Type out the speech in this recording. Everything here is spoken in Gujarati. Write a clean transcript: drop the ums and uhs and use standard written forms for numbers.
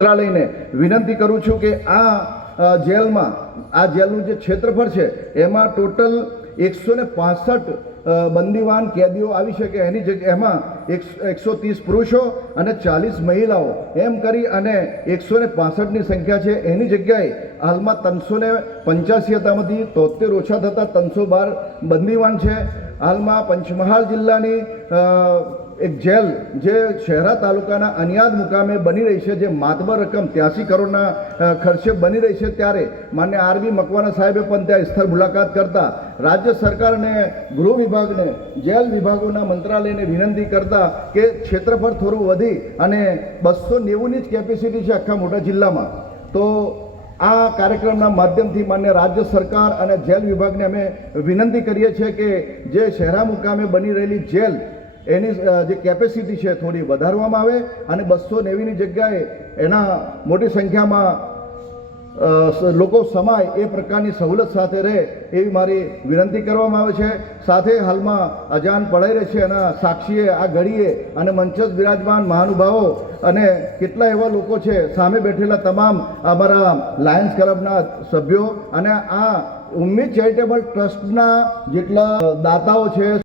મંત્રાલયને વિનંતી કરું છું કે આ જેલનું જે ક્ષેત્રફળ છે એમાં ટોટલ 165 બંદીવાન કેદીઓ આવી શકે, એની જગ્યાએ એમાં 130 પુરુષો અને 40 મહિલાઓ એમ કરી અને 165ની સંખ્યા છે. એની જગ્યાએ હાલમાં 385 હતામાંથી 73 ઓછા થતાં 312 બંદીવાન છે. હાલમાં પંચમહાલ જિલ્લાની એક જેલ જે શહેરા તાલુકાના અનિયાદ મુકામે બની રહી છે, જે માતબર રકમ 83 કરોડના ખર્ચે બની રહી છે, ત્યારે માન્ય આરબી મકવાણા સાહેબે પણ ત્યાં સ્થળ મુલાકાત કરતા રાજ્ય સરકાર અને ગૃહ વિભાગને, જેલ વિભાગોના મંત્રાલયને વિનંતી કરતા કે ક્ષેત્રફળ થોડું વધી અને 290ની જ કેપેસિટી છે આખા મોટા જિલ્લામાં. તો આ કાર્યક્રમના માધ્યમથી માન્ય રાજ્ય સરકાર અને જેલ વિભાગને અમે વિનંતી કરીએ છીએ કે જે શહેરા મુકામે બની રહેલી જેલ એની જે કેપેસિટી છે થોડી વધારવામાં આવે અને 290ની જગ્યાએ એના મોટી સંખ્યામાં લોકો સમાય એ પ્રકારની સવલત સાથે રહે એવી મારી વિનંતી કરવામાં આવે છે. સાથે હાલમાં અજાન પડાઈ રહી છે એના સાક્ષીએ આ ઘડીએ અને મંચસ્થ બિરાજમાન મહાનુભાવો અને કેટલા એવા લોકો છે, સામે બેઠેલા તમામ અમારા લાયન્સ ક્લબના સભ્યો અને આ ઉમ્મીદ ચેરિટેબલ ટ્રસ્ટના જેટલા દાતાઓ છે,